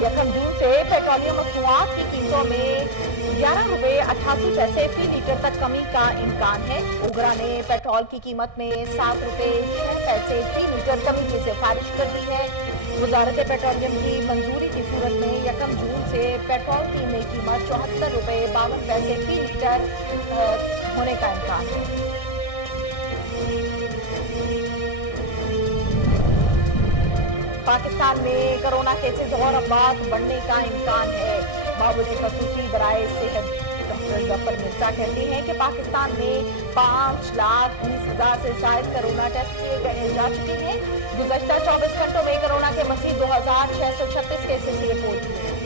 यकम जून से पेट्रोलियम मसनूआत की कीमतों में 11 रुपए 88 पैसे फी लीटर तक कमी का इम्कान है। ओगरा ने पेट्रोल की कीमत में 7 रुपए 6 पैसे फी लीटर कमी की सिफारिश कर दी है। वजारत पेट्रोलियम की मंजूरी की सूरत में यकम जून से पेट्रोल की नई कीमत 74 रुपए 52 पैसे फी लीटर होने का इम्कान है। पाकिस्तान में कोरोना केसेस और अफवाह बढ़ने का इम्कान है। मामूल खसूसी बराए सेहत डॉक्टर जफर मिर्जा कहते हैं कि पाकिस्तान में 5,20,000 से शायद कोरोना टेस्ट किए जा चुके हैं। गुज़श्ता 24 घंटों में कोरोना के मज़ीद 2,636 केसेस रिपोर्ट हुए।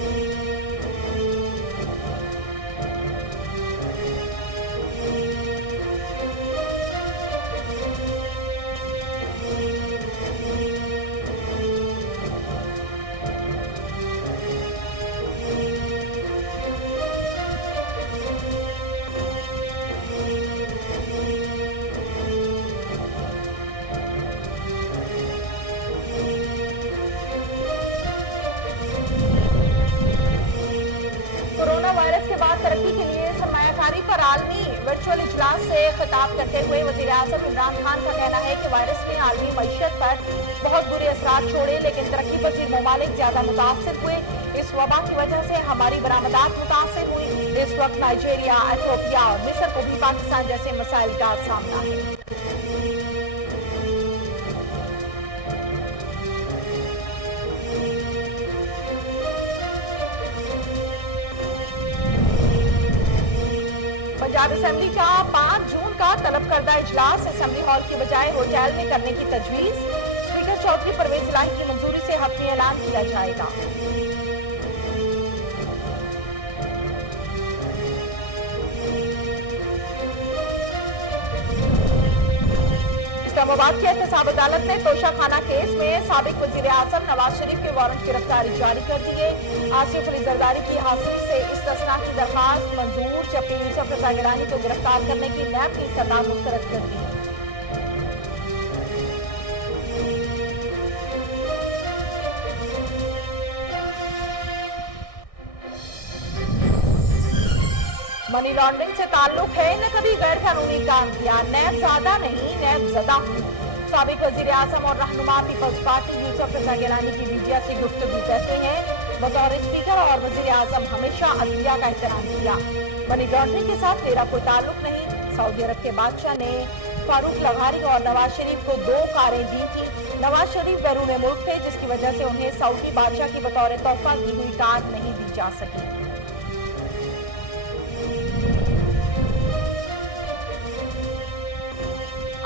कोरोना वायरस के बाद तरक्की के लिए सरमायाकारी पर आलमी वर्चुअल इजलास से खिताब करते हुए वजीर आजम इमरान खान का कहना है कि वायरस ने आलमी मईशत पर बहुत बुरे असरात छोड़े, लेकिन तरक्की पजीर ममालिक ज्यादा मुतासिर हुए। इस वबा की वजह से हमारी बरामदात मुतासिर हुई। इस वक्त नाइजीरिया, इथियोपिया और मिस्र को भी पाकिस्तान जैसे मसाइल का सामना है। पंजाब असेंबली का 5 जून का तलब करदा इजलास असेंबली हॉल की बजाय होटल में करने की तजवीज। स्पीकर चौधरी परवेज इलाही की मंजूरी से हतमी ऐलान किया जाएगा। इस्लामाबाद की एहतसाब अदालत ने तोशाखाना केस में साबिक वजीर आजम नवाज शरीफ के वारंट गिरफ्तारी जारी कर दी है। आसिफ अली जरदारी की हाजिरी से इस्तिस्ना की दरखास्त मंजूर, जबकि यूसुफ रजा गिलानी को गिरफ्तार करने की नैब की सलाह मुस्तरद कर दी। मनी लॉन्ड्रिंग से ताल्लुक है, न कभी गैर कानूनी काम किया, नैब ज़्यादा नहीं नैब ज़दा हूँ। साबिक वजीर आजम और रहनुमा पीपल्स पार्टी यूसुफ रजा गिलानी की मीडिया से गुफ्तगू करते हैं। बतौर स्पीकर और वजीर आजम हमेशा अदलिया का एहतराम किया। मनी लॉन्ड्रिंग के साथ मेरा कोई ताल्लुक नहीं। सऊदी अरब के बादशाह ने फारूक लगारी और नवाज शरीफ को 2 कारें दी थी। नवाज शरीफ बैरून मुल्क थे, जिसकी वजह से उन्हें सऊदी बादशाह की बतौर तोहफा दी हुई कार नहीं दी जा सकी।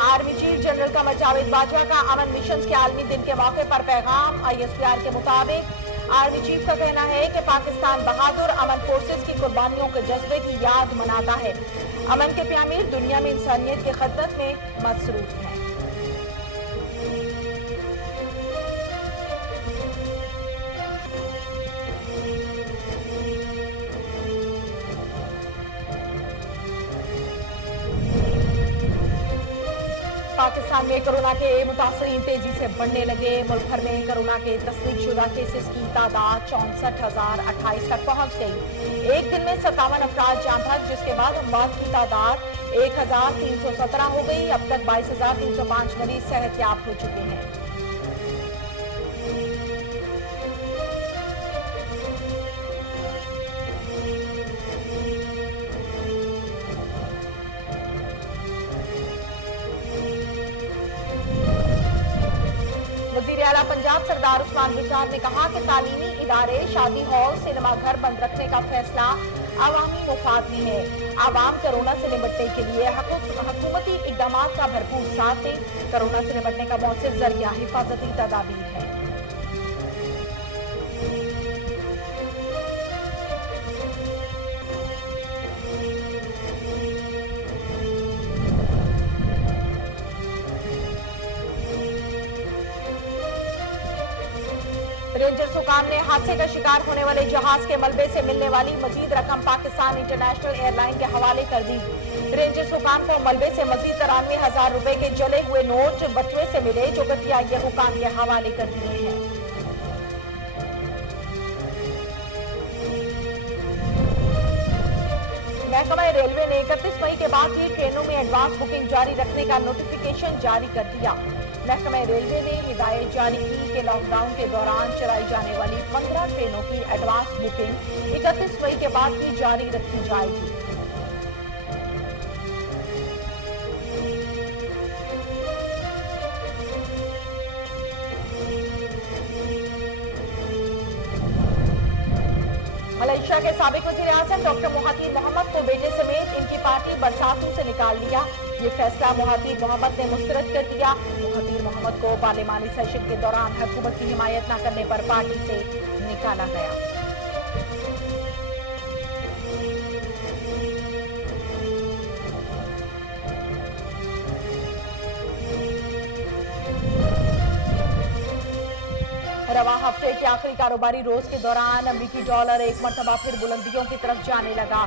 Army chief general Qamar Javed Bajwa का अमन मिशन के आलमी दिन के मौके पर पैगाम। ISPR के मुताबिक आर्मी चीफ का कहना है कि पाकिस्तान बहादुर अमन फोर्सेस की कुर्बानियों के जज्बे की याद मनाता है। अमन के प्यामीर दुनिया में इंसानियत की खदमत में मसरूफ है। पाकिस्तान में कोरोना के मुतासरीन तेजी से बढ़ने लगे। मुल्क भर में कोरोना के तस्दीकशुदा केसेस की तादाद 64,028 तक पहुंच गई। एक दिन में 57 अफराद जान बहक, जिसके बाद अमवात की तादाद 1,317 हो गई। अब तक 22,305 मरीज सेहतयाब हो चुके हैं। वज़ीर आला पंजाब सरदार उस्मान गुजरार ने कहा कि तालीमी इदारे, शादी हॉल, सिनेमा घर बंद रखने का फैसला अवामी मुफाद में है। आवाम कोरोना से निपटने के लिए हुकूमती इकदाम का भरपूर साथ दें। कोरोना से निपटने का मौसर जरिया हिफाजती तदाबीर है। रेंजर्स हुकाम ने हादसे का शिकार होने वाले जहाज के मलबे से मिलने वाली मजीद रकम पाकिस्तान इंटरनेशनल एयरलाइन के हवाले कर दी। रेंजर्स हुकाम को मलबे से मजीद 93,000 रुपए के जले हुए नोट बटुए से मिले, जो गठिया हुकाम के हवाले कर दिए हैं। महकमा रेलवे ने 31 मई के बाद ही ट्रेनों में एडवांस बुकिंग जारी रखने का नोटिफिकेशन जारी कर दिया। महकमा रेलवे ने हिदायत जारी की कि लॉकडाउन के दौरान चलाई जाने वाली 15 ट्रेनों की एडवांस बुकिंग 31 मई के बाद ही जारी रखी जाएगी। मलेशिया के साबिक वजीर आजम डॉक्टर महातीर मोहम्मद को बेटे समेत इनकी पार्टी बरसातों से निकाल दिया। ये फैसला महातीर मोहम्मद ने मुस्तरद कर दिया। महातीर मोहम्मद को पार्लिमानी सेशन के दौरान हुकूमत की हिमायत न करने पर पार्टी से निकाला गया। रवा हफ्ते के आखिरी कारोबारी रोज के दौरान अमेरिकी डॉलर एक मरतबा फिर बुलंदियों की तरफ जाने लगा।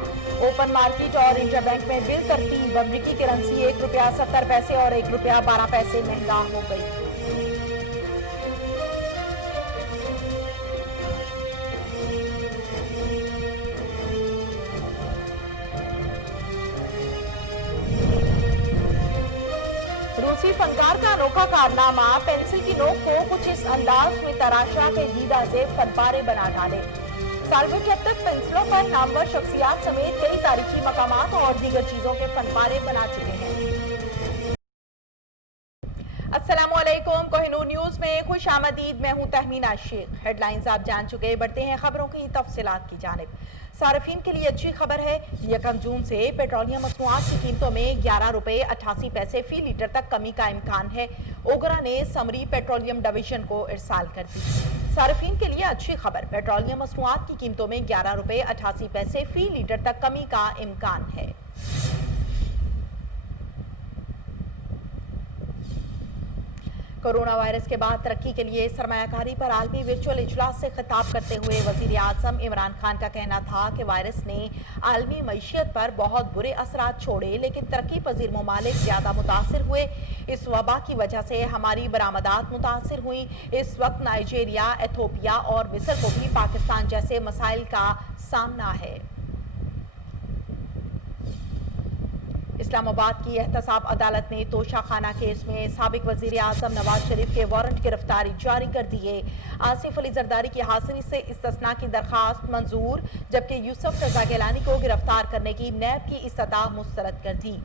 ओपन मार्केट और इंटरबैंक में बिल तरतीब अमेरिकी करेंसी ₹1.70 और ₹1.12 महंगा हो गई। रूसी फनकार का अनोखा कारनामा, पेंसिल की नोक को कुछ इस अंदाज में तराशा के दीदा जेब फनपारे बना डाले। साल में जब तक पेंसिलों पर नामवर शख्सियात समेत कई तारीखी मकामात और दीगर चीजों के फनपारे बना चुके हैं। अस्सलामुअलैकुम, कोहिनूर न्यूज में खुश आमदीद। मैं हूं तहमीना शेख। हेडलाइंस आप जान चुके, बढ़ते हैं खबरों की तफसीलात की जानिब। सार्फिन के लिए अच्छी खबर है। 1 जून से पेट्रोलियम मसनूआत की कीमतों में ₹11.88 फी लीटर तक कमी का इम्कान है। ओगरा ने समरी पेट्रोलियम डिवीजन को इरसाल कर दी। सार्फिन के लिए अच्छी खबर, पेट्रोलियम मसनूआत की कीमतों में ₹11.88 फी लीटर तक कमी का इम्कान है। कोरोना वायरस के बाद तरक्की के लिए सरमायाकारी पर आलमी वर्चुअल इजलास से खिताब करते हुए वजीर आजम इमरान खान का कहना था कि वायरस ने आलमी मईशियत पर बहुत बुरे असरात छोड़े, लेकिन तरक्की पजीर ममालिक ज्यादा मुतासिर हुए। इस वबा की वजह से हमारी बरामदात मुतासिर हुई। इस वक्त नाइजीरिया, एथोपिया और मिस्र को भी पाकिस्तान जैसे मसाइल का सामना है। इस्लामाबाद की एहतसाब अदालत ने तोशाखाना केस में साबिक वजीर आजम नवाज शरीफ के वारंट गिरफ्तारी जारी कर दिए। आसिफ अली जरदारी की हाजिरी से इस्तिस्ना की दरखास्त मंजूर, जबकि यूसुफ रजा गिलानी को गिरफ्तार करने की नैब की इस्तदा मुस्तरद कर दी।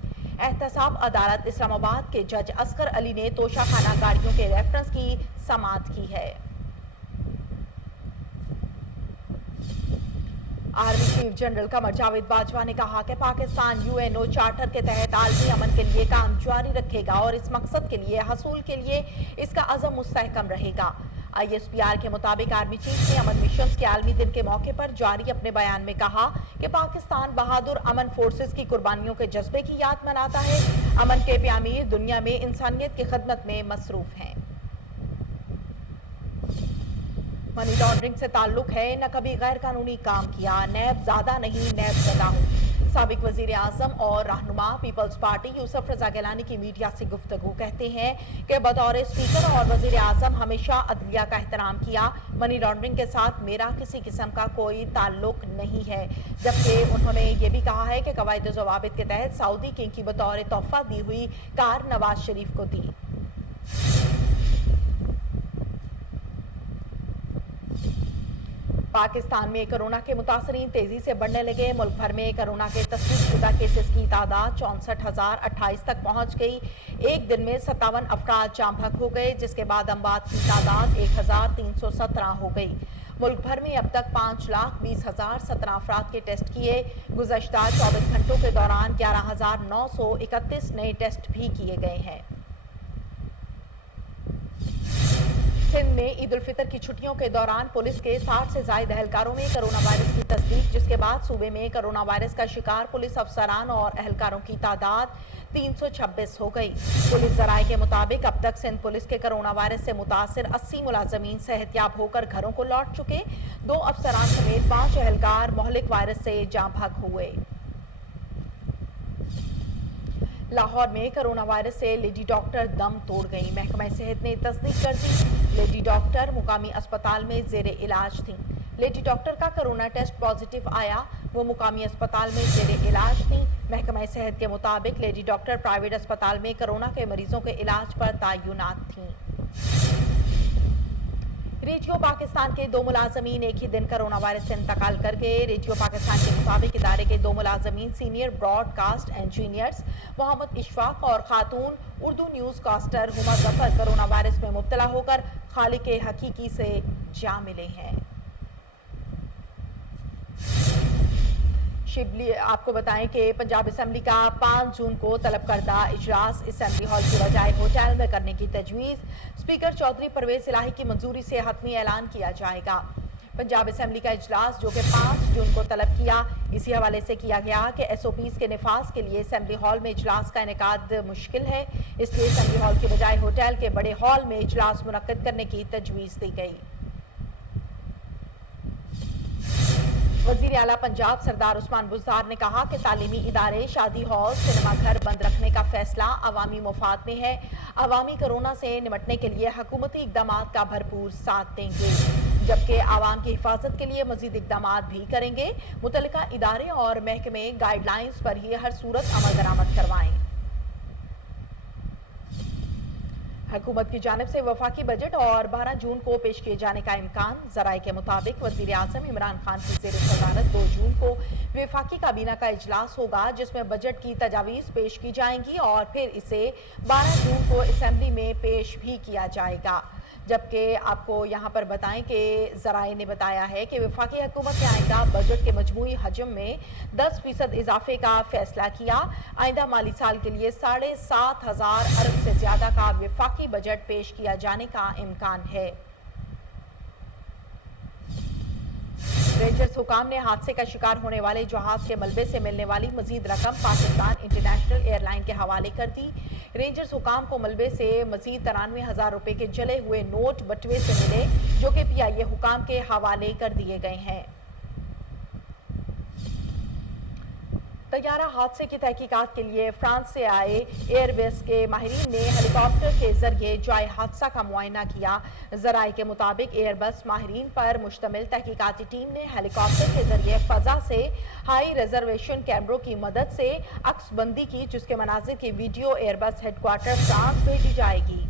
एहतसाब अदालत इस्लामाबाद के जज असगर अली ने तोशाखाना गाड़ियों के रेफरेंस की समाअत की है। Army chief general Qamar Javed Bajwa ने कहा कि पाकिस्तान यूएनओ चार्टर के तहत आलमी अमन के लिए काम जारी रखेगा और इस मकसद के लिए हसूल के लिए इसका अज़म मुस्तहकम रहेगा। ISPR के मुताबिक आर्मी चीफ ने अमन मिशन के आलमी दिन के मौके पर जारी अपने बयान में कहा कि पाकिस्तान बहादुर अमन फोर्सेस की कुर्बानियों के जज्बे की याद मनाता है। अमन के प्यामीर दुनिया में इंसानियत की खिदमत में मसरूफ हैं। मनी लॉन्ड्रिंग से ताल्लुक है, न कभी गैर कानूनी काम किया, नैब ज्यादा नहीं नैब ज़दा हूँ। साबिक वजीर आजम और रहनुमा पीपल्स पार्टी यूसुफ रजा गिलानी की मीडिया से गुफ्तगू कहते हैं कि बतौर स्पीकर और वजीर आजम हमेशा अदलिया का एहतराम किया। मनी लॉन्ड्रिंग के साथ मेरा किसी किस्म का कोई ताल्लुक नहीं है। जबकि उन्होंने ये भी कहा है कि कवायद ज़वाबित के तहत सऊदी किंग की बतौर तोहफा दी हुई कार नवाज शरीफ को दी। पाकिस्तान में कोरोना के मुतासरीन तेजी से बढ़ने लगे। मुल्क भर में कोरोना के तस्दीकशुदा केसेस की तादाद 64,028 तक पहुंच गई। एक दिन में 57 अफराद जाम बहक हो गए, जिसके बाद अमवात की तादाद 1,317 हो गई। मुल्क भर में अब तक 5,20,017 अफराद के टेस्ट किए। गुज़श्ता 24 घंटों के दौरान 11,931 नए टेस्ट भी किए गए हैं। सिंध में ईद उल फितर की छुट्टियों के दौरान पुलिस के 60 से ज्यादा एहलकारों में कोरोना वायरस की तस्दीक, जिसके बाद सूबे में कोरोना वायरस का शिकार पुलिस अफसरान और एहलकारों की तादाद 326 हो गई। पुलिस जराये के मुताबिक अब तक सिंध पुलिस के कोरोना वायरस से मुतासिर 80 मुलाजमीन सेहतियाब होकर घरों को लौट चुके। 2 अफसरान समेत 5 एहलकार मोहलिक वायरस से जाँ भाग हुए। लाहौर में कोरोना वायरस से लेडी डॉक्टर दम तोड़ गई। महकमा सेहत ने तस्दीक कर दी। लेडी डॉक्टर मुकामी अस्पताल में जेरे इलाज थी। लेडी डॉक्टर का कोरोना टेस्ट पॉजिटिव आया। वो मुकामी अस्पताल में जेरे इलाज थी। महकमा सेहत के मुताबिक लेडी डॉक्टर प्राइवेट अस्पताल में कोरोना के मरीजों के इलाज पर तैनात थी। रेडियो पाकिस्तान के 2 मुलाजमीन एक ही दिन कोरोना वायरस से इंतकाल कर गए। रेडियो पाकिस्तान के मुताबिक इदारे के 2 मुलाजमीन senior broadcast engineers Mohammad Ishfaq और खातून Urdu newscaster Huma Zafar corona virus में मुब्तला होकर खालिक हकीकी से जा मिले हैं। शिबली आपको बताएं कि पंजाब असेंबली का 5 जून को तलब करदा इजलास असेंबली हॉल की बजाय होटल में करने की तजवीज़। स्पीकर चौधरी परवेज इलाही की मंजूरी से हतमी ऐलान किया जाएगा। पंजाब असेंबली का इजलास जो कि 5 जून को तलब किया, इसी हवाले से किया गया कि SOPs के निफाज के लिए असेंबली हॉल में इजलास का इनेकाद मुश्किल है, इसलिए असेंबली हॉल की बजाय होटल के बड़े हॉल में इजलास मुनक्किद करने की तजवीज़ दी गई। वजीर आला पंजाब सरदार उस्मान बुज़दार ने कहा कि तालीमी इदारे, शादी हॉल, सिनेमा घर बंद रखने का फैसला अवामी मुफाद में है। अवामी कोरोना से निपटने के लिए हुकूमती इकदामात का भरपूर साथ देंगे, जबकि आवाम की हिफाजत के लिए मजीद इकदामात भी करेंगे। मुतल्लिका इदारे और महकमे गाइडलाइंस पर ही हर सूरत अमल दरामद करवाएं। हुकूमत की जानिब से वफाकी बजट और 12 जून को पेश किए जाने का इम्कान। जराये के मुताबिक वज़ीर आज़म इमरान खान की ज़ेर सदारत 2 जून को वफाकी काबीना का इजलास होगा, जिसमें बजट की तजावीज़ पेश की जाएंगी और फिर इसे 12 जून को असेंबली में पेश भी किया जाएगा। जबकि आपको यहाँ पर बताएं कि ज़राए ने बताया है कि वफाकी हुकूमत ने आइंदा बजट के मजमूई हजम में 10% इजाफे का फैसला किया। आइंदा माली साल के लिए 7,500 अरब से ज्यादा का वफाकी बजट पेश किया जाने का इम्कान है। रेंजर्स हुकाम ने हादसे का शिकार होने वाले जहाज के मलबे से मिलने वाली मजीद रकम पाकिस्तान इंटरनेशनल एयरलाइन के हवाले कर दी। रेंजर्स हुकाम को मलबे से मजीद 93,000 रुपए के जले हुए नोट बटुए से मिले, जो कि PIA हुकाम के हवाले कर दिए गए हैं। तैयारा हादसे की तहकीकात के लिए फ्रांस से आए एयरबेस के माहिरीन ने हेलीकॉप्टर के जरिए जाए हादसा का मुआयना किया। जराये के मुताबिक एयरबस माहिरीन पर मुश्तमिल तहकीकाती टीम ने हेलीकॉप्टर के जरिए फजा से हाई रिजर्वेशन कैमरों की मदद से अक्सबंदी की, जिसके मनाजिर की वीडियो एयरबस हेडक्वार्टर फ्रांस भेजी जाएगी।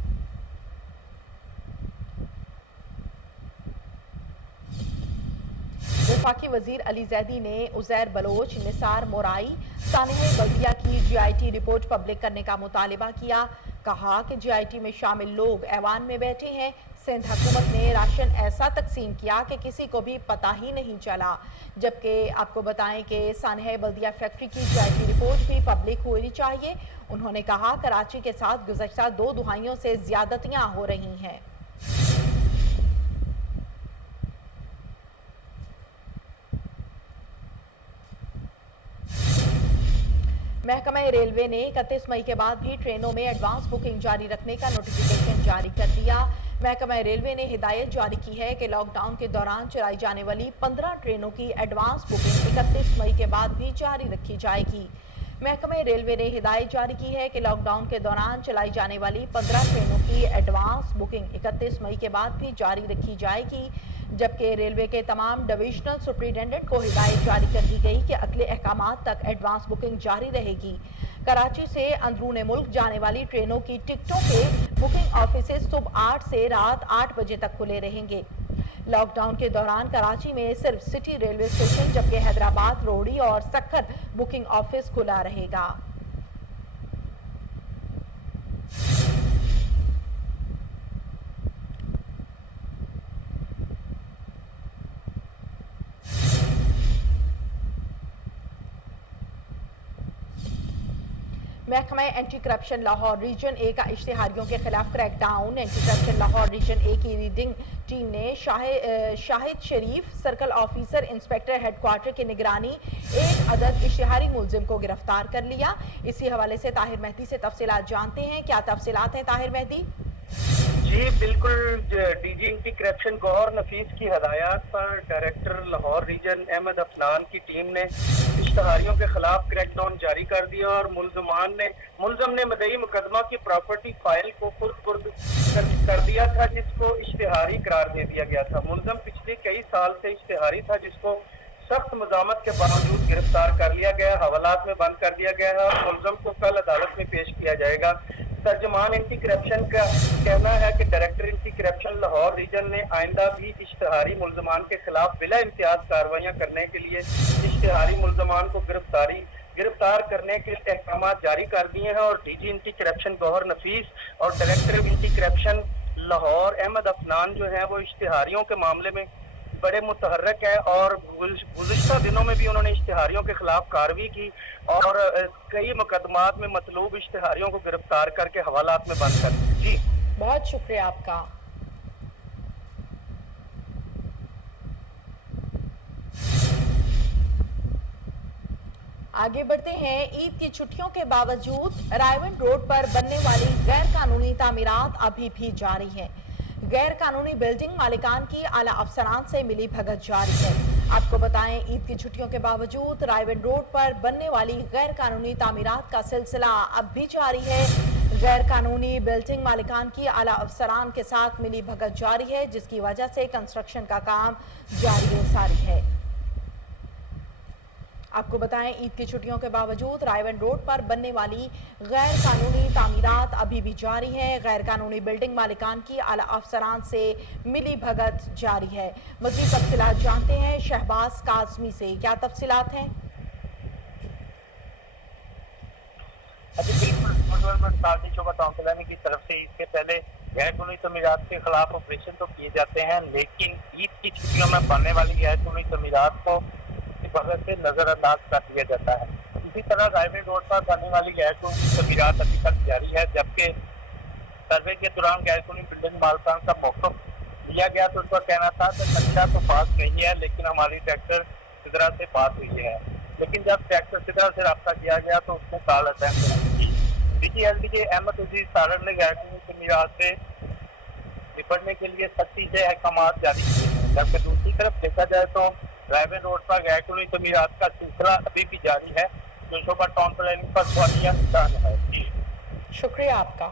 वफाकी वजीर अली जैदी ने उजैर बलोच, निसार मोराई, सानिया बल्दिया की GIT रिपोर्ट पब्लिक करने का मुतालिबा किया। कहा कि GIT में शामिल लोग ऐवान में बैठे हैं। सिंध हुकूमत ने राशन ऐसा तकसीम किया कि किसी को भी पता ही नहीं चला। जबकि आपको बताएं कि सानिया बल्दिया फैक्ट्री की GIT रिपोर्ट भी पब्लिक होनी चाहिए। उन्होंने कहा कराची के साथ गुज़श्ता 2 दुहाइयों से ज्यादतियां हो रही हैं। महकमा रेलवे ने 31 मई के बाद भी ट्रेनों में एडवांस बुकिंग जारी रखने का नोटिफिकेशन जारी कर दिया। महकमा रेलवे ने हिदायत जारी की है कि लॉकडाउन के दौरान चलाई जाने वाली 15 ट्रेनों की एडवांस बुकिंग 31 मई के बाद भी जारी रखी जाएगी। महकमा रेलवे ने हिदायत जारी की है कि लॉकडाउन के दौरान चलाई जाने वाली 15 ट्रेनों की एडवांस बुकिंग 31 मई के बाद भी जारी रखी जाएगी। जबकि रेलवे के तमाम डिविजनल सुपरिटेंडेंट को हिदायत जारी कर दी गई कि अगले अहकामात तक एडवांस बुकिंग जारी रहेगी। कराची से अंदरूने मुल्क जाने वाली ट्रेनों की टिकटों के बुकिंग ऑफिस सुबह 8 से रात 8 बजे तक खुले रहेंगे। लॉकडाउन के दौरान कराची में सिर्फ सिटी रेलवे स्टेशन, जबकि हैदराबाद, रोहड़ी और सक्खर बुकिंग ऑफिस खुला रहेगा। महकमा anti corruption Lahore region A का इश्तिहारियों के खिलाफ crackdown. Anti corruption Lahore region A की रीडिंग टीम ने Shahid Sharif circle officer inspector headquarter की निगरानी एक अदद इश्तिहारी मुलजिम को गिरफ्तार कर लिया। इसी हवाले से ताहिर मेहदी से तफसीलात जानते हैं। क्या तफसीलात हैं ताहिर मेहदी? जी, बिल्कुल। डीजी एंटी करप्शन गौहर नफीस की हदायत पर डायरेक्टर लाहौर रीजन अहमद अफनान की टीम ने इश्तहारियों के खिलाफ क्रैकडाउन जारी कर दिया और मुलजम ने मदई मुकदमा की प्रॉपर्टी फाइल को खुद कुर्द कर दिया था, जिसको इश्तिहारी करार दे दिया गया था। मुलजम पिछले कई साल से इश्तिहारी था, जिसको सख्त मज़ामत के बावजूद गिरफ्तार कर लिया गया, हवालात में बंद कर दिया गया है और मुलजम को कल अदालत में पेश किया जाएगा। तर्जमान एंटी करप्शन का कहना है कि director anti corruption Lahore region ने आइंदा भी इश्तिहारी मुलजमान के खिलाफ बिला इम्तियाज कार्रवाइयाँ करने के लिए इश्तिहारी मुलजमान को गिरफ्तार करने के अहकाम जारी कर दिए हैं और DG anti corruption Gauhar Nafees और director anti corruption Lahore Ahmad Afnan जो है वो इश्तिहारियों के मामले में बड़े मुतहर्रिक है और गुज़िश्ता दिनों में भी उन्होंने इश्तिहारियों के खिलाफ कार्रवाई की और कई मुकदमात में मतलूब इश्तिहारियों को गिरफ्तार करके हवालात में बंद कर दिया। जी, बहुत शुक्रिया आपका। आगे बढ़ते हैं। ईद की छुट्टियों के बावजूद रायवन रोड पर बनने वाली गैर कानूनी तामीरात अभी भी जारी है। गैर कानूनी बिल्डिंग मालिकान की आला अफसरान से मिली भगत जारी है। आपको बताएं, ईद की छुट्टियों के बावजूद रायवन रोड पर बनने वाली गैर कानूनी तामीरात का सिलसिला अब भी जारी है। गैर कानूनी बिल्डिंग मालिकान की आला अफसरान के साथ मिली भगत जारी है, जिसकी वजह से कंस्ट्रक्शन का काम जारी और सारी है। आपको बताएं, ईद की छुट्टियों के बावजूद रायवन रोड पर बनने वाली गैर कानूनी तामीरात अभी भी जारी है। गैर कानूनी बिल्डिंग मालिकान की आला अफसरान से मिली भगत जारी है। मज़ीद तफसीलात जानते हैं शहबाज काज़मी से। क्या तफसीलात हैं? डेवलपमेंट की तरफ से इसके पहले गैर कानूनी तमीरात के खिलाफ ऑपरेशन तो किए जाते हैं, लेकिन ईद की छुट्टियों में बनने वाली गैर कानूनी तमीरात को वजह से नजरअंदाज कर दिया जाता है। इसी तरह रायवे रोड पर बनने वाली गैर कानूनी तमीरात अभी तक जारी है, जबकि सर्वे के दौरान गैर कानूनी बिल्डिंग मालिकान का मौक़िफ़ लिया गया तो उनका कहना था कि नक्शा तो पास नहीं है, लेकिन हमारी ट्रैक्टर सिदरा से बात हुई है। लेकिन जब ट्रैक्टर सिदरा से रब्ता किया गया तो उसने कॉल अटेंड की। डीजीएलडीजे अहमद अजीज सारण ने गैर कानूनी तमीरात से निपटने के लिए सख्ती से अहकाम जारी किए हैं, जबकि दूसरी तरफ देखा जाए तो रायवे रोड पर गैर कानूनी तमीरात का सिलसिला अभी भी जारी है, जो शोभा टाउन प्लानिंग पर सवालिया निशान है। शुक्रिया आपका।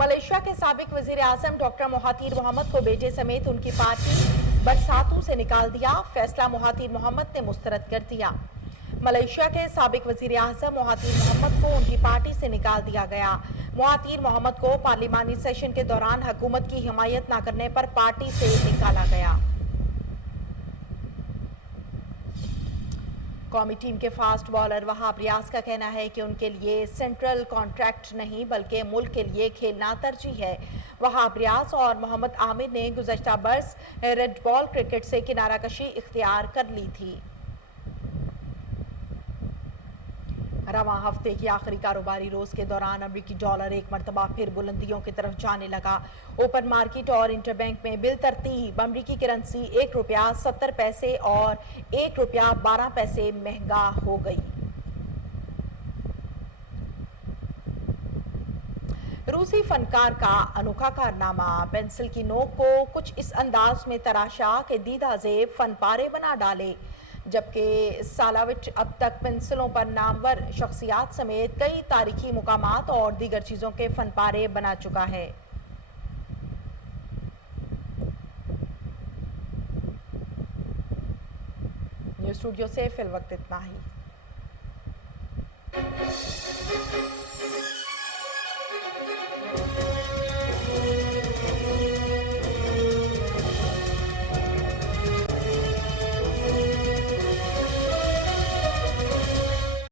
मलेशिया के साबिक वजीर आजम डॉक्टर महातीर मोहम्मद को बेटे समेत उनकी पार्टी बरसातों से निकाल दिया। फैसला महातीर मोहम्मद ने मुस्तरद कर दिया। मलेशिया के साबिक वजीर आजम महातीर मोहम्मद को उनकी पार्टी से निकाल दिया गया। महातीर मोहम्मद को पार्लिमानी सेशन के दौरान हुकूमत की हिमायत न करने पर पार्टी से निकाला गया। कौमी टीम के फास्ट बॉलर वहाब रियाज का कहना है कि उनके लिए सेंट्रल कॉन्ट्रैक्ट नहीं बल्कि मुल्क के लिए खेलना तरजीह है। वहाब रियाज और मोहम्मद आमिर ने गुज़श्ता बरस रेड बॉल क्रिकेट से किनारा कशी इख्तियार कर ली थी। रवां हफ्ते की आखिरी कारोबारी रोज के दौरान अमरीकी डॉलर एक मरतबा फिर बुलंदियों की तरफ जाने लगा। ओपन मार्केट और इंटरबैंक में बिल तरतीब अमरीकी करेंसी ₹1.70 और ₹1.12 महंगा हो गई। रूसी फनकार का अनोखा कारनामा, पेंसिल की नोक को कुछ इस अंदाज में तराशा कि दीदा ज़ेब फन पारे बना डाले, जबकि सालाविच अब तक पेंसिलों पर नामवर शख्सियात समेत कई तारीखी मुकामात और दीगर चीज़ों के फन पारे बना चुका है। न्यूज़ स्टूडियो से फिल वक्त इतना ही।